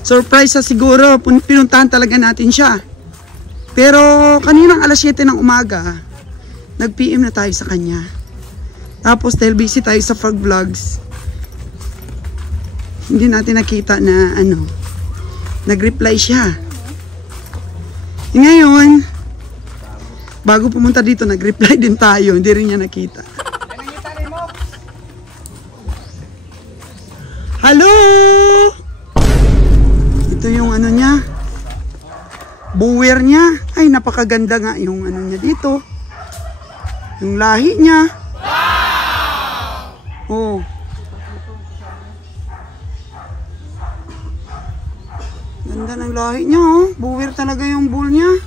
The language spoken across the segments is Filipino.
Surprise sa siguro, pinuntahan talaga natin siya. Pero kaninang alas 7 ng umaga, nag-PM na tayo sa kanya. Tapos dahil busy tayo sa Frog Vlogs, hindi natin nakita na nag-reply siya. Ngayon, bago pumunta dito, nag-reply din tayo, hindi rin niya nakita. Hello! Ito yung niya. Buwer niya. Ay, napakaganda nga yung niya dito. Yung lahi niya. Oh. Ganda ng lahi niya, oh. Buwer talaga yung bull niya.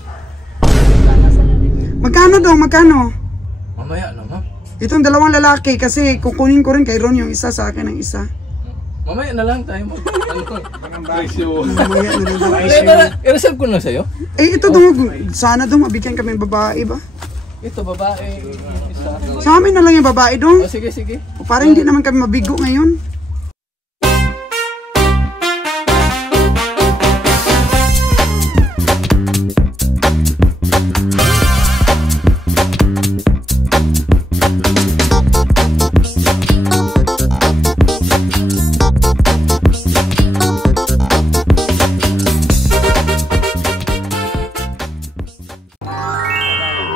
Magkano daw? Magkano? Mamaya naman. Itong dalawang lalaki kasi kukunin ko rin kay Ron yung isa, sa akin ang isa. Mamaya na lang tayo presyo. Mamaya na lang. I-reserve ko na sa'yo. Eh, ito daw, sana daw mabigyan kami ng babae ba? Ito, babae. Isa. Sa amin na lang yung babae doon. Oh, sige, sige. Parang hindi naman kami mabigo ngayon.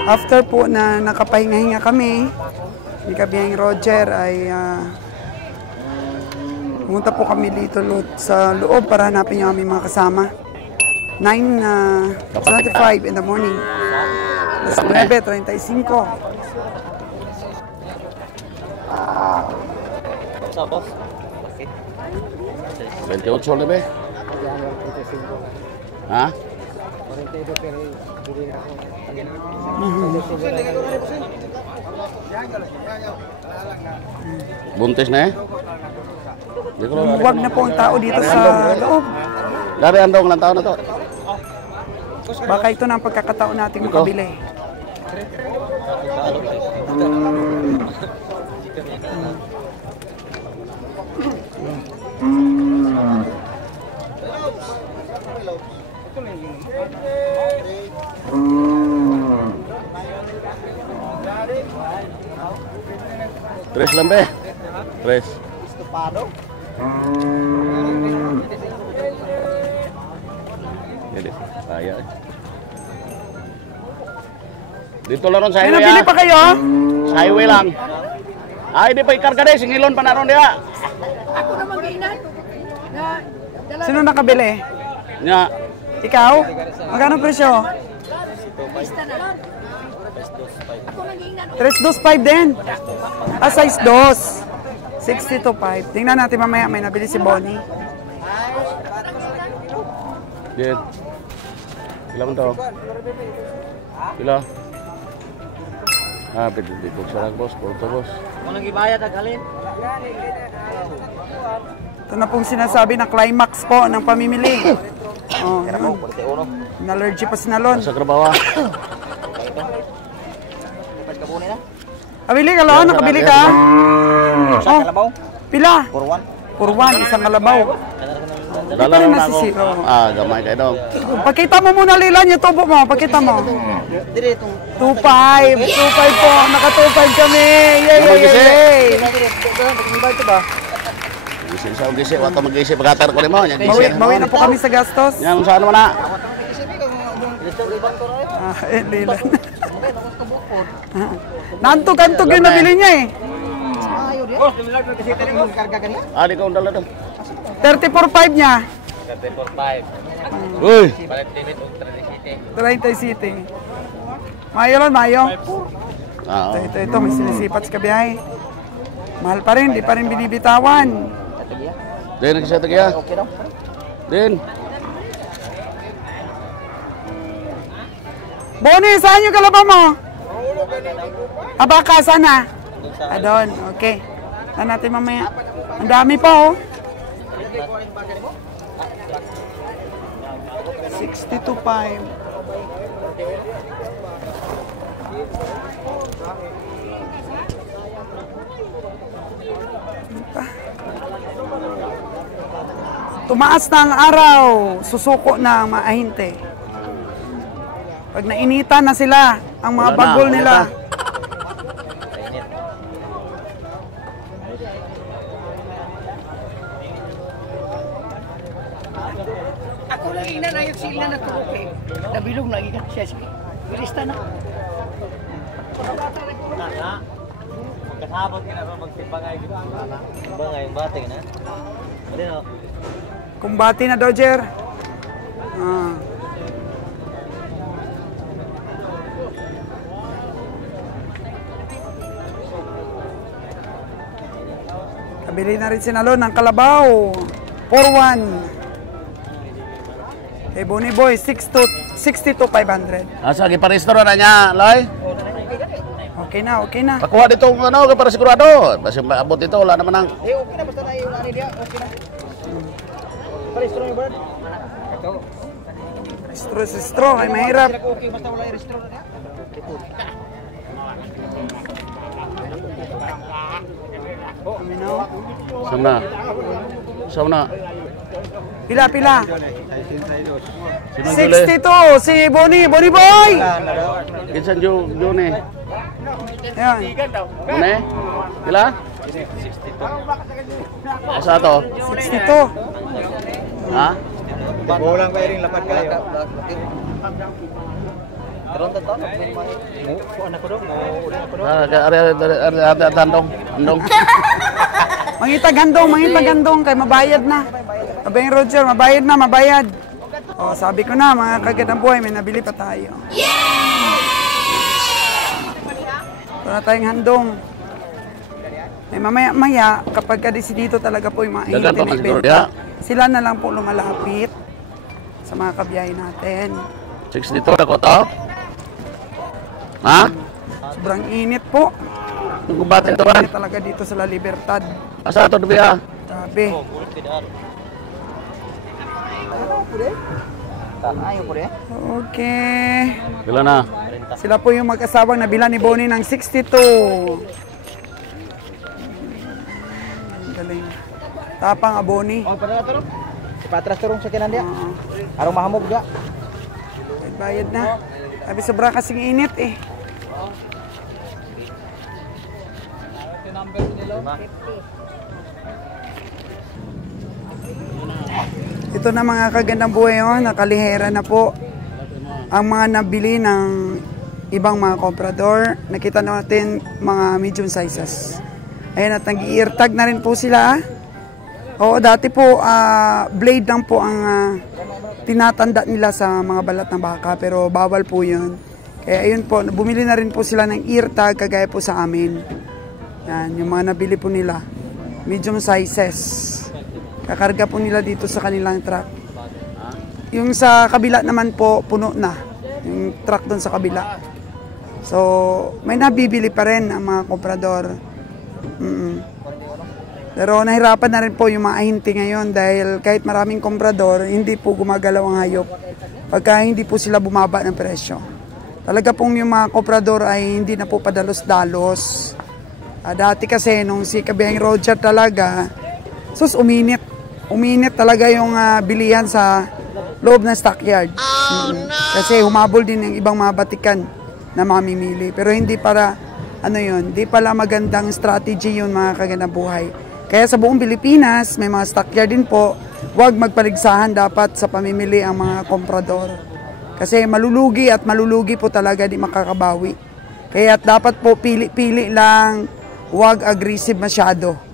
After po na nakapahinga-hinga kami, ni Kabiyang Roger ay pumunta po kami dito sa loob para hanapin yung aming mga kasama. 9:25 in the morning. Alas 9:35. Tapos? 28 lebih? Hah? Buntis na eh? Huwag na po ang tao dito sa loob. Dari andong ilang taon na to? Baka ito na ang pagkakataon natin makabili. Tres lembe? Tres. Estupado. Jadi, saya. Dito lang ron sa highway. Pinabili pa kayo? Sa highway lang. Ay, di pa ikarga de, singilon pa na ron dia. Ako naman ginan. Sino nakabili? Nya. Ikaw? Magkano presyo? Ako nang ginan. 325 din. Ah, size 2. 60 to 5. Tingnan natin mamaya, may nabili si Bonnie. Jen. Pila man to? Pila? Ah, pwede dito sa boss, porto boss. Walang ibayad ang halin. Ito na pong sinasabi na climax po ng pamimili. Oh, na-allergy pa si Nalon. Sa Krabawa. Kabili ka lang, nakabili ka? Isang kalabaw? Pila? For 1, isang kalabaw. Dala rin na ako. nasisiro. Ah, gamay kayo dong. Pakita mo muna Lilan, yung tubo mo. Pakita mo. Dire itong 2.5. 2.5 po. Naka 2.5 kami. Yay, yay, yay. Mag-invite ba? Gising sa gising, wato mag-gising pagkatar ko rin mo. Bawi na po kami sa gastos. Yan, saan mo na? Lilan. Nantog-antog yung nabili niya eh. Ah, di ko undal na to. 34.5 niya. 34.5. Uy! Balik limit og 30 City. Mayo lang, mayo. Ah, oh. Ito, may sinisipat sa kabiyahe. Mahal pa rin, di pa rin binibitawan. Din, nagkisa tagya. Okay daw. Din. Bonnie, saan yung kalabaw mo? Baka, sana? Doon, okay. Saan natin mamaya? Ang dami pa, oh. 60 to 5. Tumaas na ang araw, susuko na ang maahinte. Pag nainitan na sila, ang mga Wala na, bagol wala nila. na. Ako lang ina na yung sila na tulog eh. Nabilog na ikat siya siya. Bilista na. Kasabot ka na ba magsimbangay gitu? Bangay, bating na. Hindi no. Kumbati na daw, Jer. Ah. Kabili na rin sinalo ng kalabaw. 4-1. Kay Bonnie Boy, 62,500. Asa giparehistro na niya, Loy? Okay na, okay na. Pakuha dito ng ano, para sigurado. Basta maabot ito, wala naman ang... Eh, okay na basta na yung ani dia, okay na. Parehistro yung bird. Ito. Restro, ay mahirap. Okay basta wala yung rehistro na dia. Sama. Sama. Pila. Sino Jule? 62, si Bonnie Boy! Kinsan June? Yan, Mune? Pila? Asa to? 62. Ha? Kulang pa ring lapad kayo. Karon ta to. Mo anak ko do, mo ulit ako do. Ada tandong. Andong. Mangitag handong kay mabayad na. Sabi ni Roger, mabayad. O, sabi ko na, mga kagandang buhay, may nabili pa tayo. Ito na tayong handong. May mamaya, kapag dito talaga po yung mga Dagan pa na man siguro, ibenta, ya. sila na lang po lumalapit sa mga kabiyahe natin. 62 na ko to? Ha? Sobrang init po. Yung kumbate ito ba? Init talaga dito sa La Libertad. Asa to Dubiya? Grabe. Ayo po de. Okay. Pila na? Sila po yung mag-asawang nabila ni Bonnie ng 62. Ang galing. Tapang Bonnie. Oh, para tarong. Patras tarong sa kinan dia. Oo. Arong mahamog dia. Bayad na. Sabi sobra kasing init eh. Ito na mga kagandang buhay, oh, nakalihera na po ang mga nabili ng ibang mga comprador. Nakita natin mga medium sizes. Ayan, at nag-ear tag na rin po sila. Oo, dati po blade lang po ang tinatanda nila sa mga balat ng baka, pero bawal po yun. Kaya ayun po, bumili na rin po sila ng ear tag kagaya po sa amin. Yan, yung mga nabili po nila. Medium sizes. Kakarga po nila dito sa kanilang truck. Yung sa kabila naman po, puno na. Yung truck doon sa kabila. So, may nabibili pa rin ang mga komprador. Pero nahirapan na rin po yung mga ahinti ngayon dahil kahit maraming komprador, hindi po gumagalaw ang hayop pagka hindi po sila bumaba ng presyo. Talaga pong yung mga komprador ay hindi na po padalos-dalos. Dati kasi nung si Kabihang Roger talaga, sus uminit. Uminit talaga yung bilihan sa loob ng stockyard. Kasi humabol din yung ibang mga batikan na mamimili. Pero hindi para, hindi pala magandang strategy yun mga kagandang buhay. Kaya sa buong Pilipinas, may mga stockyard din po. Huwag magpaligsahan dapat sa pamimili ang mga komprador. Kasi malulugi po talaga, di makakabawi. Kaya dapat po pili-pili lang, huwag aggressive masyado.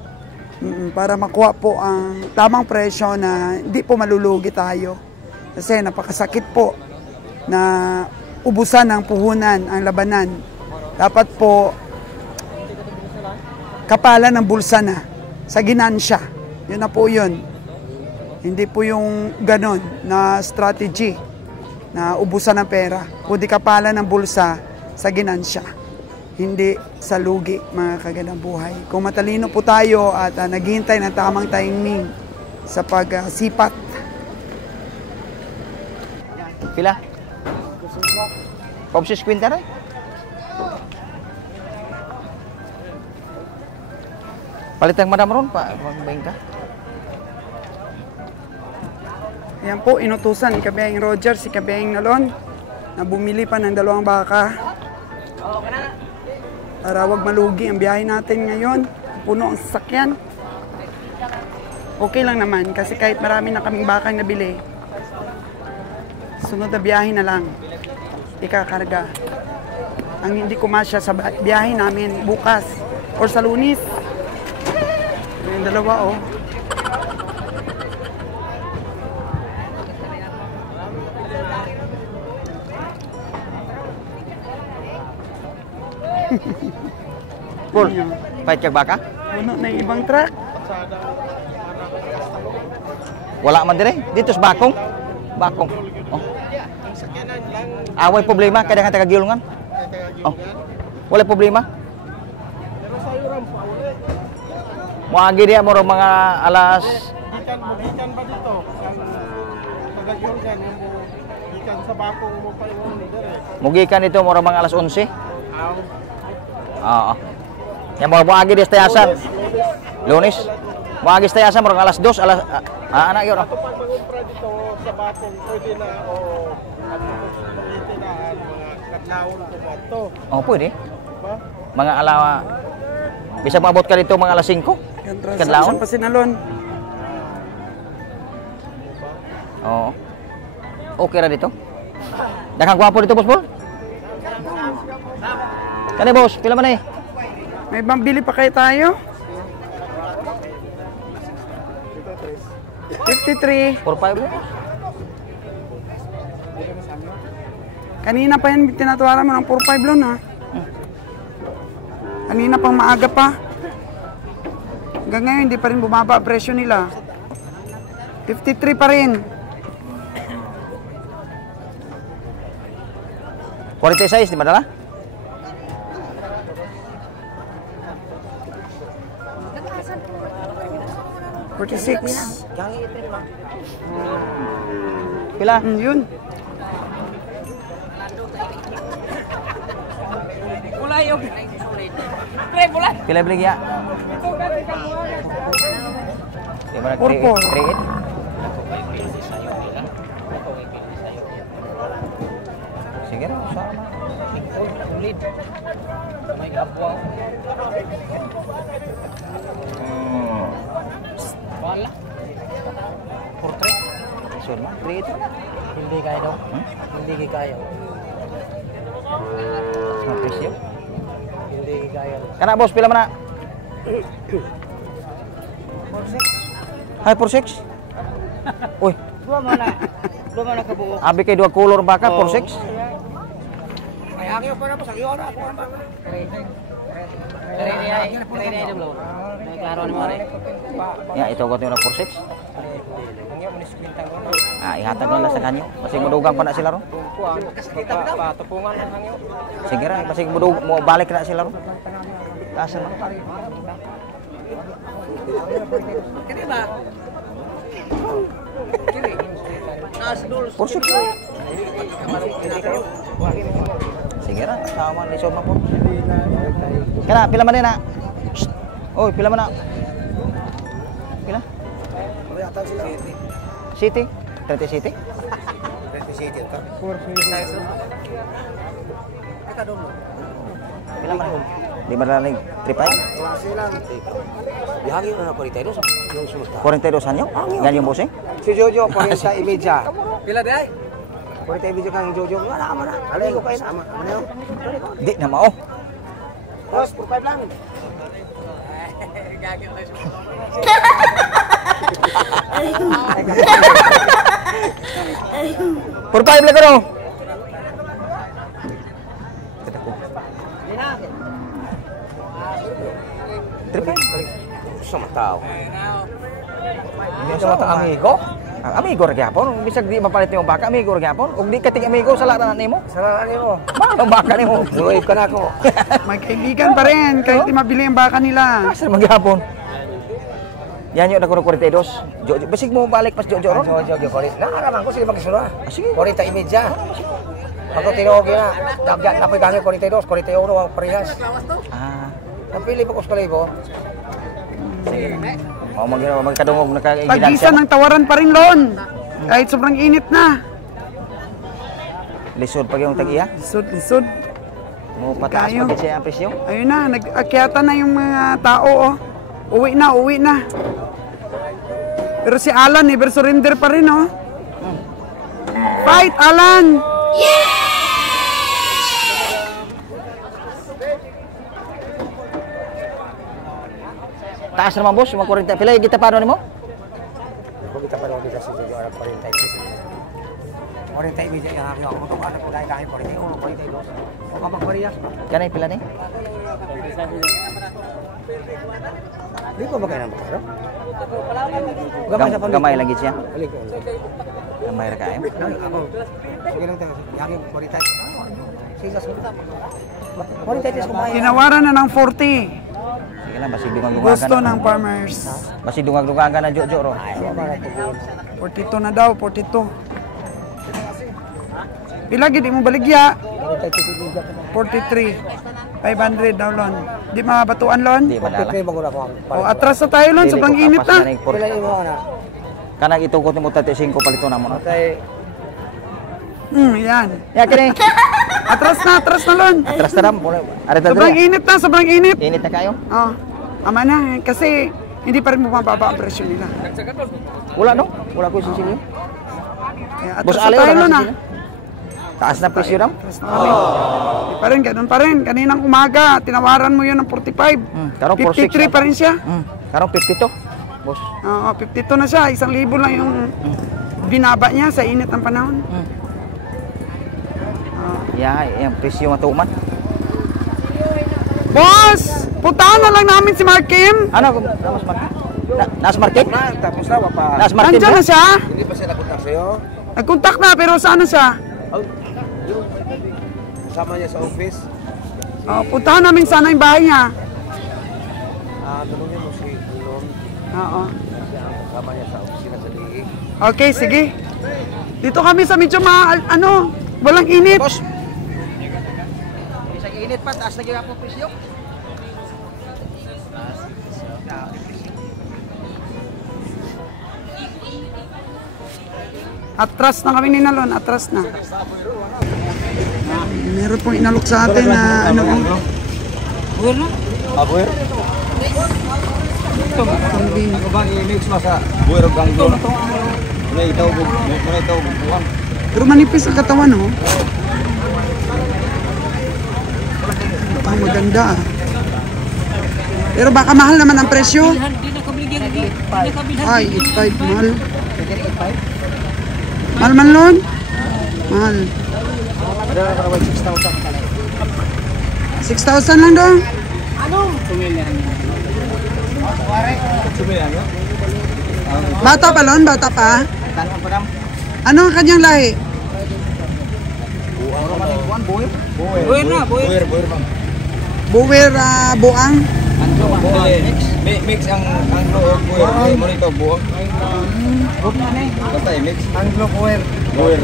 Para makuha po ang tamang presyo na hindi po malulugi tayo. Kasi napakasakit po na ubusan ng puhunan ang labanan. Dapat po kapalan ng bulsa na sa ginansya. Yun na po yun. Hindi po yung ganon na strategy na ubusan ng pera. Kundi kapalan ng bulsa sa ginansya. Hindi sa lugi, mga kagandang buhay. Kung matalino po tayo at naghihintay ng tamang timing sa pagsipat. Pila? Kopsis kwinta na. Palit ang madam ron pa, magbenta. Ayan po, inutusan ni Kabiyahing Roger, si Kabiyahing Nalon, na bumili pa ng 2 baka. Para wag malugi ang biyahe natin ngayon. Puno ang sasakyan. Okay lang naman, kasi kahit marami na kaming bakang nabili, sunod na biyahe na lang, ikakarga. Ang hindi kumasya sa biyahe namin bukas or sa Lunis. Yung 2, oh. Pul, pahit kag baka? Puno na yung ibang truck. Wala man dire. Dito sa Bakong. Bakong. Oh. Away problema kada nga taga-gilungan. Oh. Wala problema. Muagi dia mo mga alas Gikan ba dito? Taga-Gilungan yung gikan sa Bakong mo pa yung dire. mugikan dito mo mga alas 11. Oo. Yang mo muagi di stayasan. Lunes. Muagi stayasan mo alas 2 alas anak yun. Pag mag-umpra dito sa Bakong, pwede na o pagkukulitin na mga kadlawon kumato. Oh, pwede. Ba? Mga alawa. Bisa maabot ka dito mga alas 5. Yung Kadlawon? transaction pa si Nalon. Oo. Okay ra dito. Daghang gwapo dito, boss, Paul. Kani, boss, pila man eh? May pambili pa kayo tayo? 53. 4-5 boss. Kanina pa yan, tinatawaran mo ng 4-5 loan, ha? Kanina pang maaga pa. Hanggang ngayon, hindi pa rin bumaba ang presyo nila. 53 pa rin. 46, di ba dala? Pila? Yun. Pila beli ya? Di ba Purple. 3-8? Sige na, sama. Wala. Portrait. Sure man, 3-8. Hindi kaya daw. Hindi kaya. Sama presyo. Hindi kaya. Kana boss, pila man na? Hay, 4-6? Uy, Dua mana kabuok. abi kay 2 color baka, 4-6? Ay angyo pa na pa sa iyo na. Klaro ni Mare. Ya, ito ko na 4-6. Ah, ihatag lang sa kanyo. Kasi mudugang pa na sila ron. Patupungan ng hangyo. Sige ra, kasi mo balik na sila ron. Taas na. Kini ba? Kini. As dul. 4-6 lang. Sige ra, sama ni Soma po. Kaya, pila man na? Oy, pila man na? Pila? City? 30 City? 30 city ito. Pila man? Di ba na 3-5? Bihagi na 42 yung sumusta. 42 anyo? Yan yung bossing? Si Jojo 40 imedya. Pila di ay? 40 imedya kang Jojo. Wala ka man na. Alay ko kayo sama. Ano yun? Di na mao. Boss, 45 lang. Purpay beli ko no. Tripay. Sama tao. Hindi sa mata amigo. Ang amigo ra gyapon, bisag di mapalit nimo baka amigo ra gyapon. Ug di kating amigo sa laran nimo. Salamat nimo. Manong baka nimo. Buhay ka na ako. May kaibigan pa rin, kahit di mabili ang baka nila. Asa magyapon? Yan yung nagkuno 42. Jojo, basig mo balik pas Jojo ron. Jojo, korit. Nakaraman ko sige magsulwa. Sige. 40 imedya. Ako tinuog na. Dagat na pagkami 42, 41 ang parehas. Ah, Napili pa ko sa kalibo. mau magkadungog na kaigidan Pag-isa ng tawaran pa rin loan. Kahit sobrang init na. Lisod pag yung tag-iya. Lisod. Mo pataas Kayo. pag siya ang presyo. Ayun na, nag-akyata na yung mga tao, oh. Uwi na. Pero si Alan, never surrender pa rin, oh. Fight, Alan! Taas naman boss, mga 40. Pila kita paano nimo? Kita pa rin kasi dito ang 40 media yang ako mo to ano ko dai dai 40 ko 42. O kapag parehas. Kanay pila ni? Di ko ba kaya nang baka? Gamay lagi siya. Balik ko. Gamay ra kayo. Ako. Sige lang tayo. Yaki 40. Sige sa 40 ko ba? Tinawaran na ng 40. Sige lang, basi dungag-dungagan. Gusto ng farmers. Basi dungag-dungagan na Jojo ro. 42 na daw, 42. Pila gid mo baligya? 43. 500 daw lon. Di mabatuan lon? Di madala. O atras na tayo lon, sobrang init na. Pila imo na. Kanang itugot nimo 35 palito na mo. No? Yan. Ya kini. Atras na lon. Atras na ram. Ari ta Sobrang init na, sobrang init. Init na kayo? Oh, ama na, kasi hindi pa rin bumababa ang presyo nila. Wala no? Wala ko sisilyo. Kaya Boss atras na Ale tayo wala lon, na ah. sisilyo. Taas na presyo ram? Di pa rin, ganun pa rin. Kaninang umaga, tinawaran mo yun ng 45. Karong 53 pa rin siya. Karong 52. Boss. Oo, 52 na siya. 1,000 lang yung binaba niya sa init ng panahon. Ya, yung presyo matuman. Boss! Putahan na lang namin si Mark Kim. Ano? Nas Market? Nas Market? Tapos na pa. Nas Market Nandiyan ba? na siya. Hindi pa sila kontak sa'yo. Nag-contact na, pero saan na siya? Sama niya sa office. Puntahan namin sana yung bahay niya. Tanungin mo si Kulong. Oo. Sama niya sa opisina sa DE. Okay, sige. Dito kami sa medyo walang init. Boss. Isang init pa, taas na gina po presyo. Atras na kami ni Nalon, atras na. Meron pong inalok sa atin na Abuer? Ako bang i-mix mo sa buwer of ganggo? Muna itaw buwan. pero manipis ang katawan, oh. Ang maganda, ah. Pero baka mahal naman ang presyo. Ay, 8.5, mahal. Mahal man lon? Mahal. 6,000 lang daw. Bata pa lon? Bata pa? Ano ang kanyang lahi? Buwer, Buwer, buang? Mix ang anglo or buwer. Mo nito buang. Basta mix. Anglo buwer. Buwer.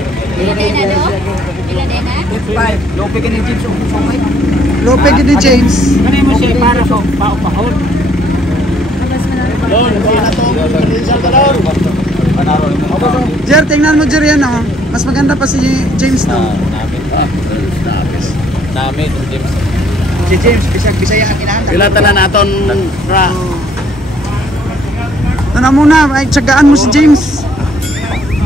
Lope gini James. Jer, tingnan mo Jer yan, oh. Mas maganda pa si James to. Nami itong James. Si James, bisaya ang inahan. Ilatan na naton ra. Ito na muna, ay tsagaan mo si James.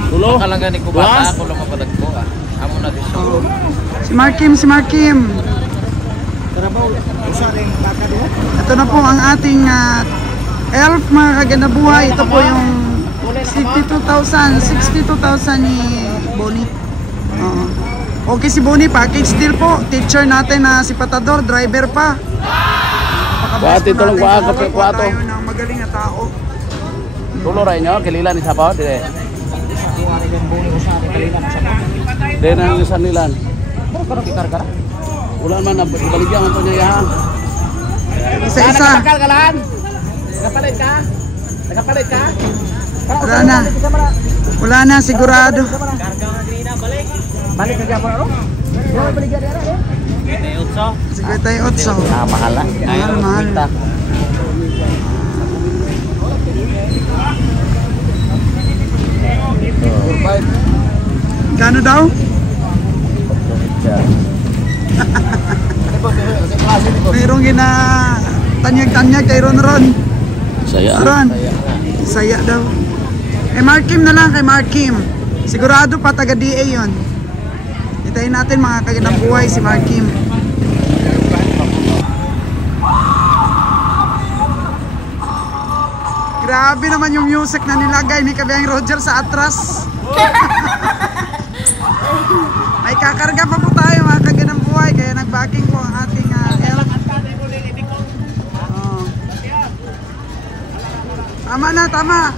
Tulo. Kalanggan ko bata ako lang mapadag ko. Amo na din siya. Si Mark Kim. Ito na po ang ating elf, mga kaganda buhay. Ito po yung 62,000 ni Bonnie. Okay si Bonnie, package deal po. Teacher natin na si Patador, driver pa. Kuwati ito lang Kuha tayo ng magaling na tao. Tulo rin nyo, kilila ni Sapaw. Dahil na yung sanilan. Wala man, baligyan man ito niya yan. Isa-isa. Nakapalit ka? Wala na, sigurado. Balik na dyan mo na ro? Balik na dyan ro? 58. Mahal na. Mahal. Gano daw? Mayroong gina tanyag-tanyag kay Ron. Saya. Ron, saya daw. Kay Mark Kim na lang, kay Mark Kim. Sigurado pa taga-DA yun. Itayin natin mga kaganang buhay si Mark Kim. Grabe naman yung music na nilagay ni Kabiyang Roger sa atras. May kakarga pa po tayo mga kaganang buhay, kaya nag-backing po ang ating help. Oh. Tama na, tama.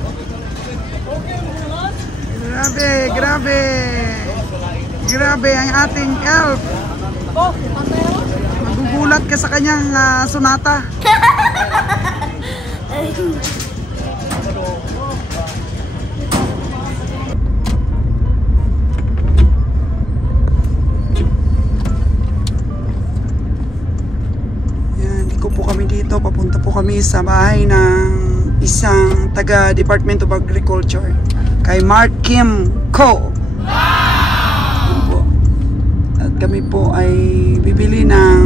Grabe, grabe. Grabe ang ating help. Magugulat ka sa kanyang sonata. Dito, papunta po kami sa bahay ng isang taga Department of Agriculture kay Mark Kim Ko. At kami po ay bibili ng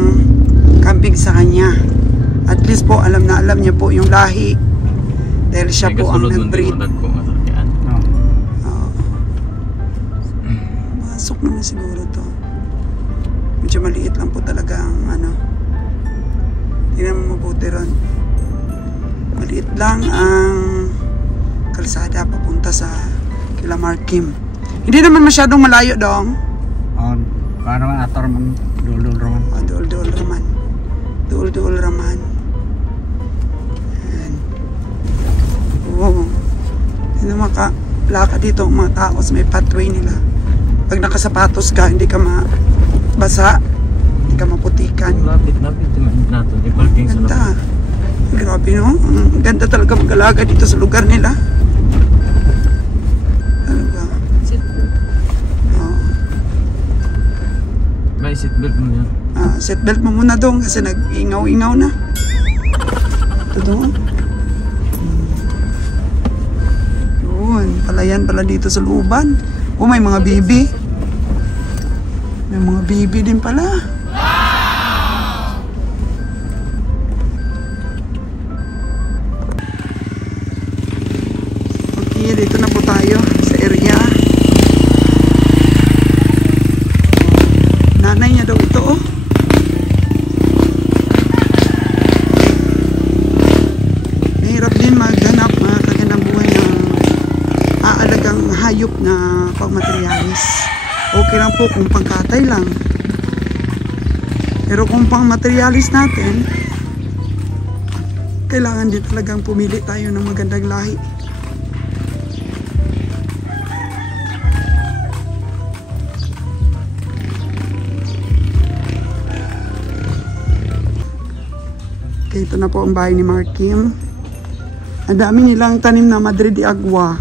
kambing sa kanya. At least po alam na alam niya po yung lahi dahil siya po ang nag-breed. Masok naman siguro to. Medyo maliit lang po talaga ang ano. Hindi naman mabuti ron. Maliit lang ang kalsada papunta sa kila Mark Kim. Hindi naman masyadong malayo dong. Para man ator man dul-dul raman. Dul-dul raman. Dul-dul raman. Oo. Hindi makalaka dito ang mga tao sa may pathway nila. Pag nakasapatos ka, hindi ka mabasa. Hindi ka maputikan. Lapit natin yung parking sa ganda. Grabe no? Ang ganda talaga mag-alaga dito sa lugar nila. Talaga. Oh. May seatbelt mo yan. Seatbelt mo muna dong kasi nag-ingaw-ingaw na. Ito doon. Yun. Palayan pala dito sa looban. Oh, may mga bibi. May mga bibi din pala. Dito na po tayo sa area. Nanay niya daw ito oh. Mahirap din maghanap mga kaganang buhay na aalagang hayop na pangmaterialis. Okay lang po kung pangkatay lang. Pero kung pangmaterialis natin, kailangan din talagang pumili tayo ng magandang lahi. Okay, ito na po ang bahay ni Mark Kim. Ang dami nilang tanim na Madre de Agua.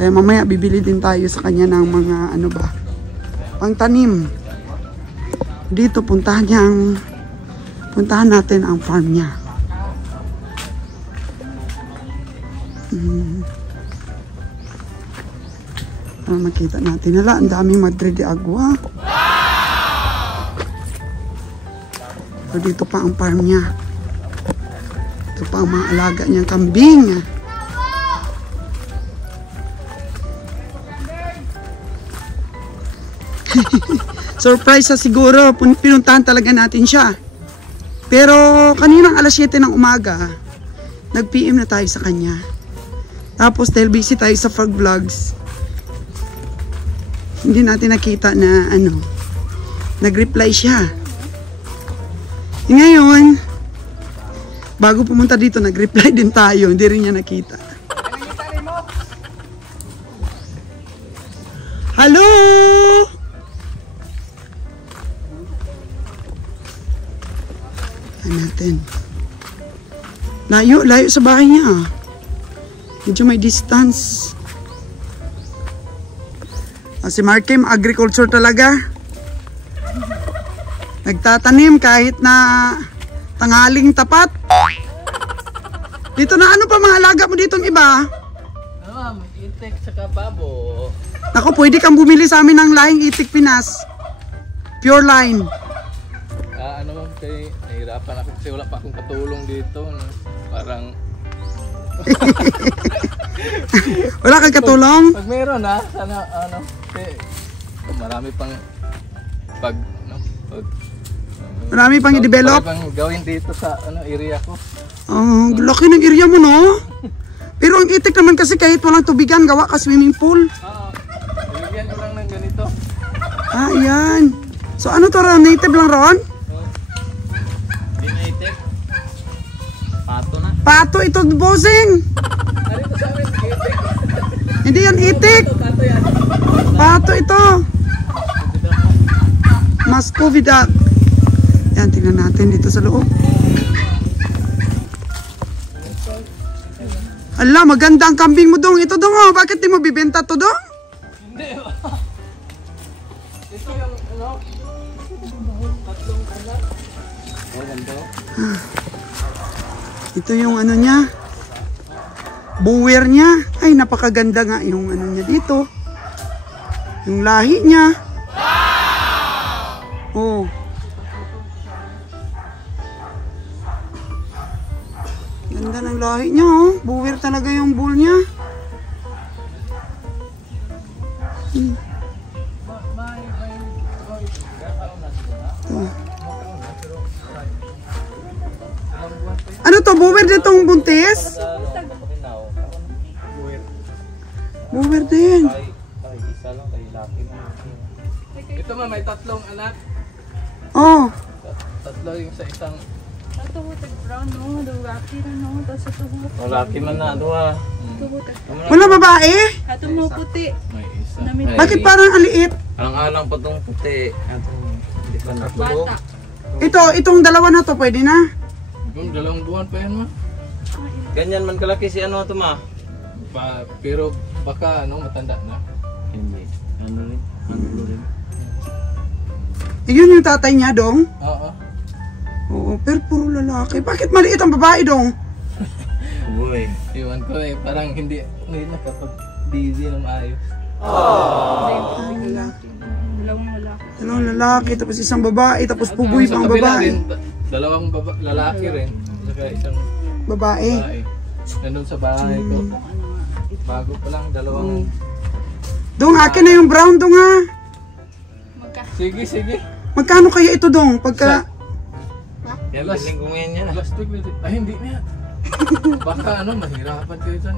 Kaya mamaya bibili din tayo sa kanya ng mga ano ba, pang tanim. Dito puntahan natin ang farm niya. Para makita natin nila, ang daming Madre de Agua. So, dito pa ang farm niya. Ito pa ang mga alaga niyang kambing. Surprise sa siguro. Pinuntahan talaga natin siya. Pero kaninang alas 7 ng umaga, nag-PM na tayo sa kanya. Tapos dahil busy tayo sa Frog Vlogs, hindi natin nakita na ano, nag-reply siya. Ngayon, bago pumunta dito, nag-reply din tayo. Hindi rin niya nakita. Hello! Ano natin? Layo sa bahay niya. Medyo may distance. Si Mark Kim, agriculture talaga. Nagtatanim kahit na tanghaling tapat. Dito na ano pa mga alaga mo ditong iba? itik saka babo. Naku, pwede kang bumili sa amin ng lahing itik Pinas. Pure line. Ano kay nahirapan ako kasi wala pa akong katulong dito. No? Parang Wala kang katulong? pag meron sana kasi marami pang Marami pang i-develop? Marami pang gawin dito sa area ko. Oh, laki ng area mo, no? Pero ang itik naman kasi kahit walang tubigan, gawa ka swimming pool. Ilagyan ko lang ng ganito. Ayan. So ano to, native lang ron? Hindi na itik. Pato na. Pato ito, bossing. Narito sa amin, itik. Hindi yan itik. Pato yan. Pato ito. Muscovy-duck. Yan, tingnan natin dito sa loob. Ala, maganda ang kambing mo dong. Ito dong, oh. Bakit di mo bibenta to dong? Hindi. Ito yung tatlong anak. Ganda. Ito yung ano niya. Buwer niya. Ay, napakaganda nga yung ano niya dito. Yung lahi niya. Oh. Ganda ng lahi niya, oh. Buwer talaga yung bull niya. Ano to? Buwer din tong buntis? Buwer din. Ito may tatlong anak. Oh. Tatlo yung sa isang. Ito mo brown no, dugaki na no, tapos ito mo. Laki man na duha. Wala babae? Ito mo puti. May isa. Bakit parang aliit? Alang-alang pa tong puti. Hindi pa natulog. Bata. Itong dalawa na to, pwede na? Dalawang buwan pa yan ma. Ganyan man kalaki si ano to ma? Pero baka matanda na. Hindi. Ano rin? Ano rin? Yun yung tatay niya, dong? Oo. Oo, pero puro lalaki. Bakit maliit ang babae, dong? Boy. Iwan ko parang hindi nakapag-busy ng maayos. Dalawang lalaki. Dalawang lalaki, tapos isang babae, tapos puboy Sa pang kabila babae. rin, dalawang lalaki rin. Saka isang Babae. babae. Nandun sa bahay ko. Bago pa lang, dalawang. Dong, akin na yung brown, dong, ha? Sige. Magkano kaya ito, dong? Pagka... Yan, piling ko ngayon yan. Last week na hindi na. Baka mahirapan kayo dyan.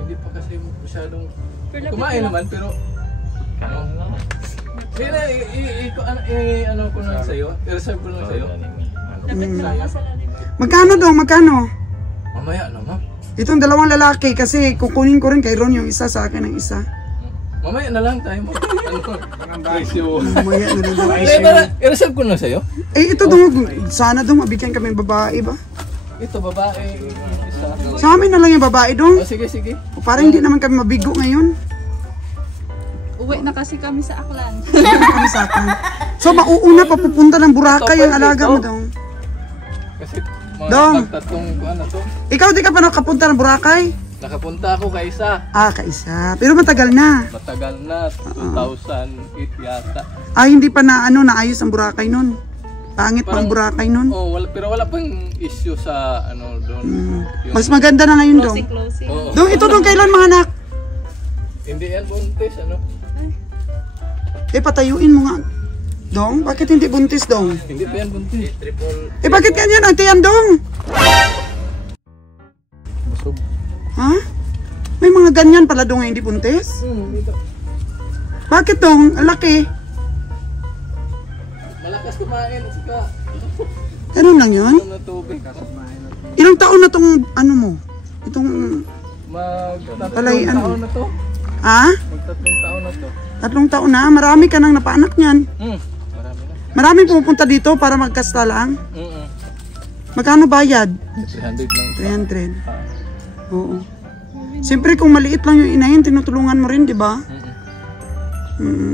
Hindi pa kasi masyadong kumain naman, pero ano ko na sa'yo, i-reserve ko na sa'yo. Magkano, dong? Magkano? Mamaya naman. Itong dalawang lalaki, kasi kukunin ko rin kay Ron yung isa, sa akin ang isa. Mamaya na lang tayo presyo. Mamaya na lang daw. I-reserve ko na sa'yo. Eh, ito, dong, sana, dong, mabigyan kami ng babae ba? Ito, babae. Isa. Sa amin na lang yung babae, dong. Sige. Para hindi naman kami mabigo ngayon. Uwi na kasi kami sa Aklan. Kami sa akin. So, mauuna pa pupunta ng Boracay yung alaga mo, dong. Kasi Dong. magtatong ano to. Ikaw di ka pa nakapunta ng Boracay? Nakapunta ako ka isa. Kaisa. Pero matagal na. Matagal na, 2008 yata. Hindi pa na naayos ang Boracay nun. Pangit pa ang Boracay nun. Pero wala pang issue sa doon. Yung- Mas maganda na ngayon, dong. Closing. Oo. Dong, ito dong kailan mga anak? Hindi yan buntis, Patayuin mo nga. Dong, bakit hindi buntis, dong? Hindi pa yan buntis. Bakit ganyan ang tiyan, dong? Busog. Ha? May mga ganyan pala, dong, hindi buntis? Dito. Bakit, dong? Ang laki. Malakas kumain, saka Ganun lang yun? na tubig. Ilang taon na tong, ano mo? Itong, Magtatlong taon na to. Magtatlong taon na to. 3 taon na? Marami ka nang napaanak niyan. Marami na. Maraming pumupunta dito para magkasta lang. Magkano bayad? 300 lang. 300. Oo. Siyempre kung maliit lang yung inahin, tinutulungan mo rin, di ba?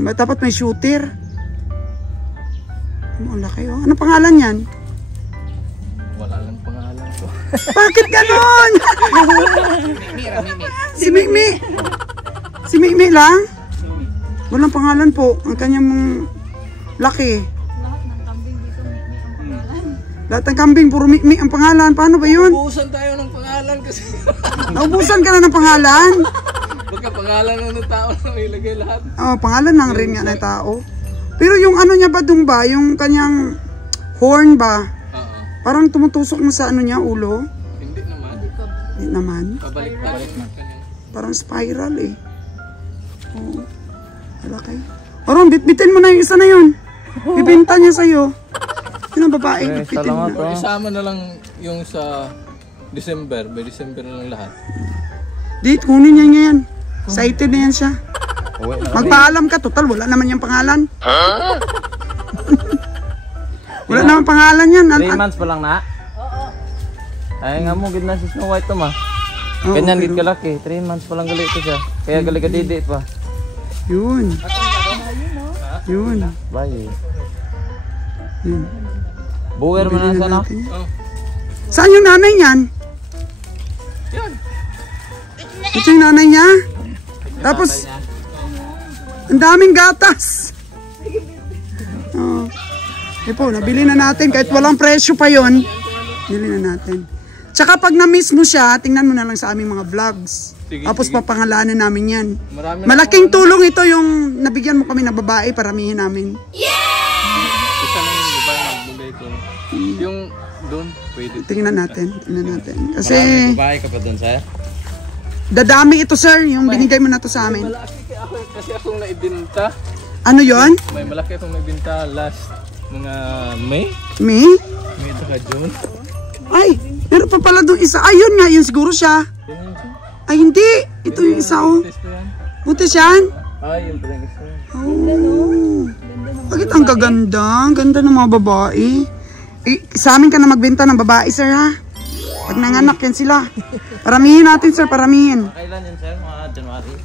Dapat may shooter. Ang laki, oh. Ano pangalan yan? Wala lang pangalan ko. Bakit ganon? Si Mimi. Si Mimi lang? Walang pangalan po. Ang kanyang laki. Lahat ng kambing dito, may ang pangalan. Lahat ng kambing, puro Mimi ang pangalan. Paano ba yun? Ubusan tayo ng pangalan kasi. Naubusan ka na ng pangalan? Baka pangalan ng tao na ilagay lahat. Oh, pangalan lang rin nga ng tao. Pero yung ano niya ba dun ba? Yung kanyang horn ba? Oo. Parang tumutusok mo sa ano niya, ulo? Hindi naman. Hindi naman. Pabalik-balik na. Parang spiral eh. Oo. Wala kayo. Oron, bitbitin mo na yung isa na yun. Bibinta niya sa'yo. Yun ang babae, bitbitin mo na. Isama na lang yung sa December. By December na lang lahat. Di, kunin niya ngayon. Excited na yan siya. Magpaalam ka, total, wala naman yung pangalan. Wala naman pangalan yan. 3 months pa lang na? Ay nga mo, gid na si Snow White to ma. Ganyan gid kalaki, 3 months pa lang gali ko siya. Kaya gali ka didi pa. Yun. Yun. Bye. Yun. Buwer man na sana. Saan yung nanay niyan? Yan. Ito yung nanay niya? Tapos, ang daming gatas. Oh. Eh po, nabili na natin. Kahit walang presyo pa yon, bili na natin. Tsaka pag na-miss mo siya, tingnan mo na lang sa aming mga vlogs. Sige, Tapos sige. papangalanan namin yan. Marami na Malaking tulong ito yung nabigyan mo kami na babae, paramihin namin. Isa lang yung babae na magbigay ko. Yung doon, pwede. Tingnan natin. Tingnan natin. Kasi, Babae ka pa doon, sir? dadami ito sir, yung binigay mo na to sa amin. Malaki kasi akong naibinta. Ano yon? May malaki akong naibinta last mga May. Me? May ito ka June. Ay, meron pa pala doon isa. Ayun nga, yun siguro siya. Ay, hindi. Ito yung isa, oh. Test ko yan. Buti siyan. Ay, yung pala yung gusto. Oh. Bakit ang gaganda? Ang ganda ng mga babae. Eh, sa amin ka na magbenta ng babae, sir, ha? Pag nanganak yan sila. Paramihin natin, sir, paramihin. Kailan yun, sir? Mga January?